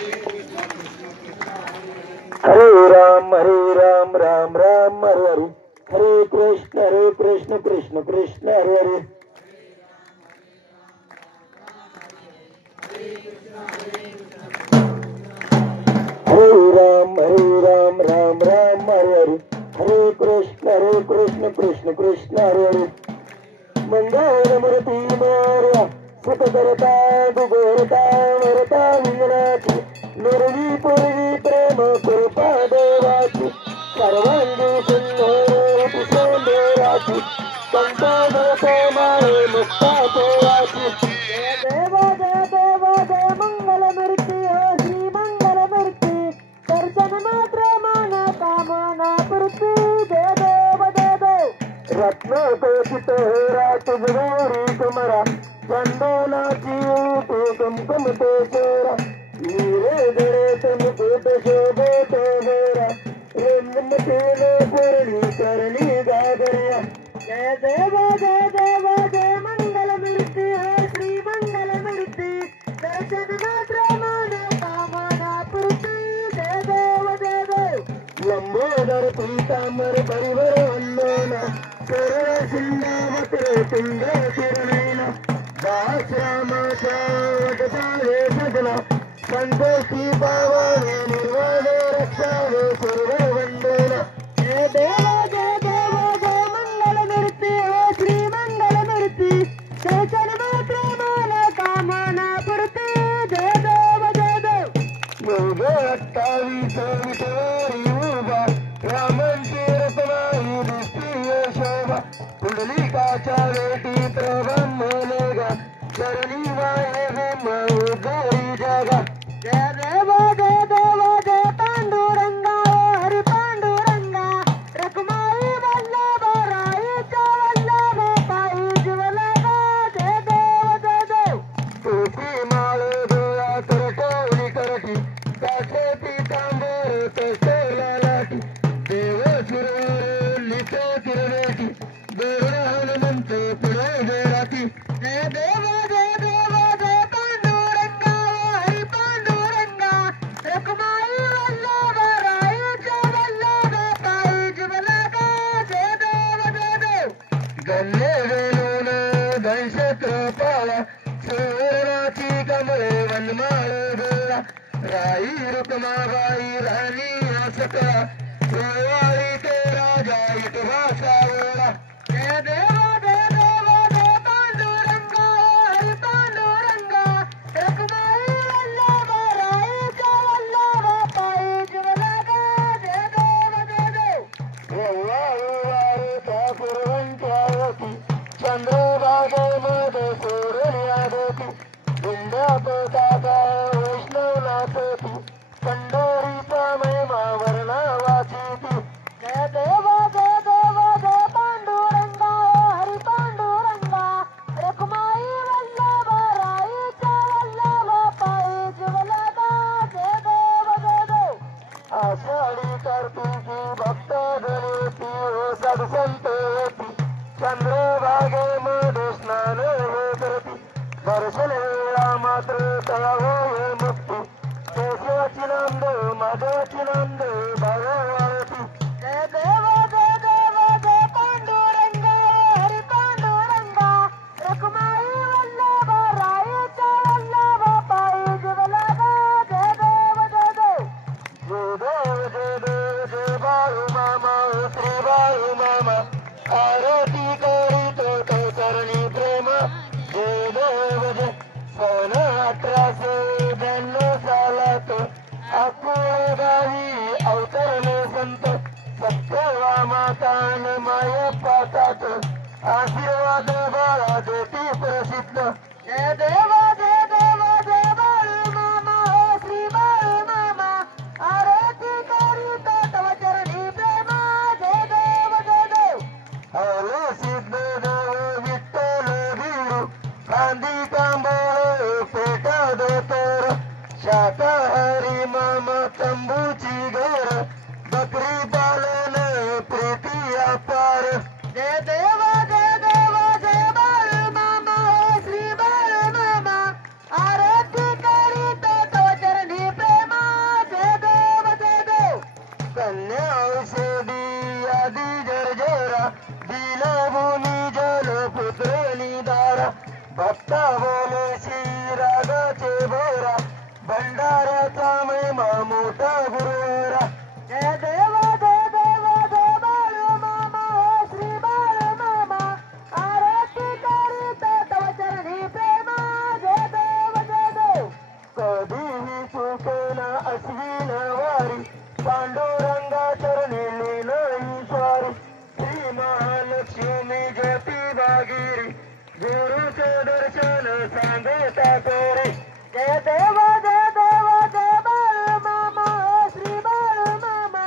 हरे राम राम राम हरे हरे हरे कृष्ण कृष्ण कृष्ण हरे हरे हरे राम राम राम हरे कृष्ण कृष्ण कृष्ण हरे हरे मंगलमूर्ती मोरया सुख करता दुगोरता वरता विघ्नाची मुरली पूर्वी प्रेम कृपा देवाची सर्वांगी सुंदर सुंदराची कंठ माळे मुक्ता पोळाची जय देव जय मंगलमूर्ती हो श्री मंगलमूर्ती दर्शन मात्र मन कामना पूर्ती जय देव रत्न कोचित हेरा तुझगौरी कुमरा चंदनाची ऊटी कुमकुम ते चोरा नीरे गणेश मुकुट शोभे तो गोरा रंगमतेने पूर्णी करणी गागरिया जय देव जय मंगलमूर्ती हो श्री मंगलमूर्ती दर्शन मात्र मन कामना पूर्ती जय देव लंबोदर पीतांबर परिवर वंदना सरळ सिंहावते तुंग किरणैना दास रामाचा वटचाले सजना संतोषी पावाने निर्वाणे रक्षावे सर्व वंदना जय देव मंगलमूर्ती हो श्री मंगलमूर्ती दर्शन मात्र मन कामना पूर्ती जय देव योग 28 विठोरी उभा रामांची रत्नाई दिसतीय शोभा पुंडलिकाच्या वेटी प्रबंधलेगा चरणी वाये भीम उद्धारी जगा जय देव जय पांडुरंगा हरी पांडुरंगा रखमाई वल्लभ राईचा वल्लभ पायी जीवलगा जय देव तुळशी माळे डोळा करटोली करटी काठे पीतांबर कस्तोला लाटी देव सुरवर लिखे तिरवेटी गरुड हनुमंत पुढे देराती जय देव पांडुरंगा हरी पांडुरंगा रखमाई वल्लभ राईचा वल्लभ पायी जीवलगा जय देव गल्ले वेलून घनक्षेत्र पाळा सुवर्णाची कमळे वनमाळ गोळा राई रुक्माबाई राणी असका सुवाळी ते राजा इतिहासा ओळा जय देव पांडुरंगा हरी पांडुरंगा रखमाई वल्लभ राईचा वल्लभ पायी जीवलगा जय देव वारे ठाकुरवंच्यावती चंद्रभागेमध्ये सोडल्या देती बिंदात काका वैष्णवनाथती पंढरीचा महिमा वर्णा वाचिती जय देव पांडुरंगा हरी पांडुरंगा रखमाई वल्लभ राईचा वल्लभ पायी जीवलगा जय देव आषाढी कार्तिकी भक्त गणेती हो सदसंत होती चंद्रभागेमध्ये स्नान हे करती दर्शन वेळा मात्र तया होय मुक्ती केशवाची नांद माधवाची नांद भागवती जय देव पांडुरंगा हरी पांडुरंगा रखमाई वल्लभ राईचा वल्लभ पायी जीवलगा जय देव बाळू मामा श्री बाळू मामा आरती करीतो तो करणी प्रेम जय देव सन 1892 सालात अकोला गावी अवतरले संत सत्यवा मातान माय पातात आशीर्वाद बाळा देती प्रसिद्ध जय देव बाळू मामा हो श्री बाळू मामा आरती करीतो तव चरणी प्रेम जय देव हरे सिद्ध देव विठ्ठल भिडू गांधी कांबळे पेटा दोतर शाकाहारी मामा तंबूची घर बकरी पालन प्रीती अपार जय देव बाळू मामा हो श्री बाळू मामा आरती करीतो तव चरणी प्रेम मामा मोठा गुरुवारा जय देव जय देव जय बाळू मामा श्री बाळू मामा आरती करीत तव चरणी प्रेमा जय देव जय देव कधीही चुकेना अश्विन वारी पांडुरंगा चरणी लीन ईश्वरी श्री महालक्ष्मी ज्योती भागीरी गुरुचे दर्शन सांगता कोरे जय देव जय देव जय बाळू मामा श्री बाळू मामा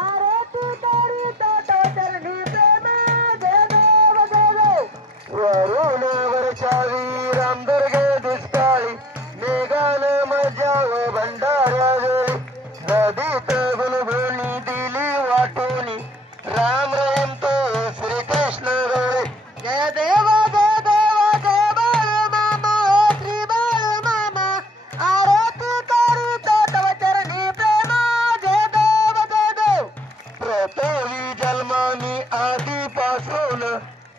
आरती करीत तव चरणी प्रेमा जय देव जय देव वरुणावर छावी रामदुर्गे दुष्काळी मेघान मजाव भंडाऱ्या वेळी नदीत गुलगुली दिली वाटोनी राम राम तो श्रीकृष्ण गवळे जय देव जय देव जय बाळू मामा श्री बाळू मामा आरती करीत तव चरणी प्रेमा जय देव जय देव प्रथवी जन्मानी आधीपासून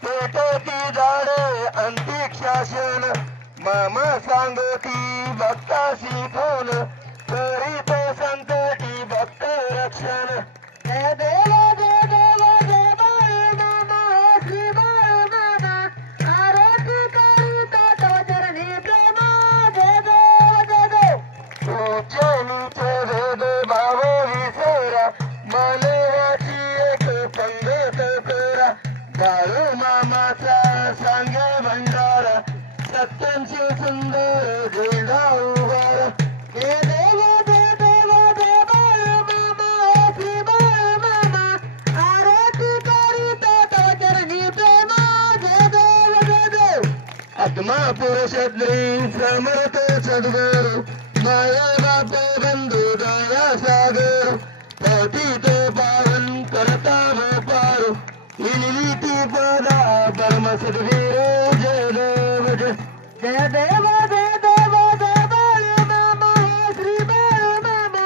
पेटती झाडे अंतिक्षासन मामा सांगती भक्ताशी फोन करीत संकटी भक्त रक्षण जय देव जय देव जय बाळू मामा श्री बाळू मामा आरती करीत तव चरणी प्रेमा जय देव जय देव उज्जैनीचे भेद भाव विसरा मानवाची एक पंगत करा बाळू मामाचा सांगे भंडारा सत्यांचे सुंदर झेंडा उभारा जय देव जय देव जय बाळू मामा श्री बाळू मामा आरती करीत तव चरणी प्रेमा जय देव जय देव आत्मा पुरुष स्त्री समर्थ सद्गुरु माया बाप बंधू दया सागर पतित पावन करता पारू इलिटी पदा परम सद्वीर जय देव जय जय देव जय देव जय बाळू मामा श्री बाळू मामा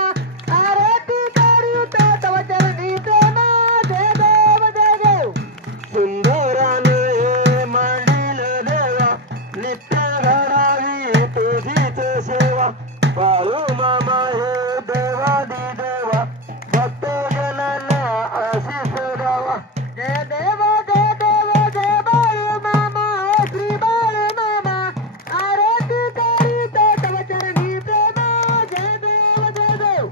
आरती करीत तव चरणी प्रेमा जय देव जय देव सुंदराने हे मांडील देवा नित्य घडावी तुझीच सेवा बाळू मामा हे देवादी देवा भक्त जनांना आशीष द्यावा जय देव जय देव जय बाळू मामा श्री बाळू मामा आरती करीत तव चरणी प्रेमा जय देव जय देव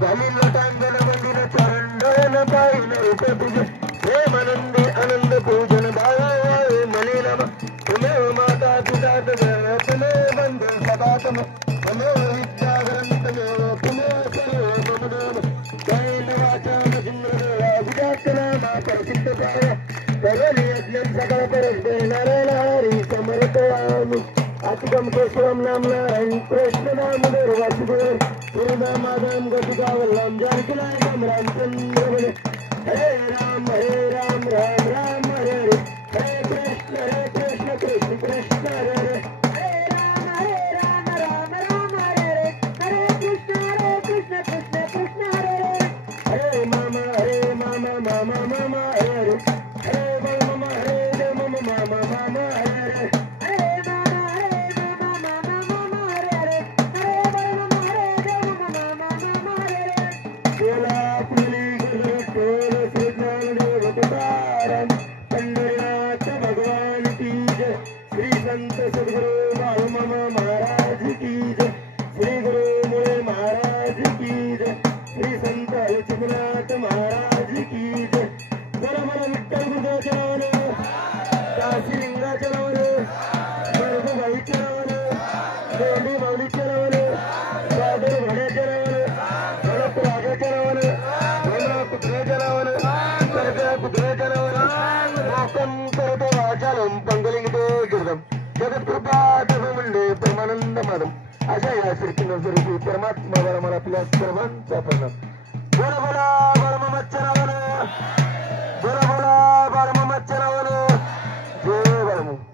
झालील टांगण मंदिर चरण पाहिन रूप तुझे प्रेमानंदी आनंद पूजन भावे मने नम तुमेव माता पिता तुमेव बंधु सदा तुमेव विद्या ग्रंथमेव तुमेव सर्व मम नाम कायेन वाचा महेंद्रदेवा विद्यात्नामा प्रसिद्ध पाव सर्वली यज्ञं सकल परस्पर नारायण हरी समर्पयामि अतिगम केशवम नाम नारायण कृष्ण दामोदर वासुदेव गुरुनाम माधवम गोपिका वल्लभ जानकी नायकम रामचंद्र बने हरे राम राम राम हरे हरे हरे कृष्ण कृष्ण कृष्ण हरे हरे हरे राम राम राम हरे हरे कृष्ण कृष्ण कृष्ण हरे हरे हरे मामा मामा हरे हरे मामा हरे मामा मामा हरे हरे मामा मामा हरे हरे हरे मामा हरे मामा मामा हरे केला पुली गुरु टोल श्रीज्ञानदेव तुकाराम पंढरीनाथ भगवान की जय श्री संत सद्गुरु बाळू मामा महाराज की जय श्री गुरु मुळे महाराज की जय श्री संत लक्ष्मीनाथ महाराज की जय बोला बोला विठ्ठल गुरुदेवच्या नावानं काशी लिंगाच्या नावानं मरगुबाईच्या नावानं गोंडी माऊलीच्या नावानं सादर भाड्याच्या नावानं भरत राजाच्या नावानं भोमरा पुत्राच्या नावानं सरक्या पुत्राच्या नावानं मोकम करतो वाचालम पंगलिंगतो गिरदम जगत्कृपा मंडे परमानंद मानम अशा या श्रीकृष्ण स्वरूपी परमात्मा मला आपल्या सर्वांचा प्रणाम बोला बोला बाळमामाच्या नावानं बोला बोला बाळमामाच्या नावानं जय बाळमामा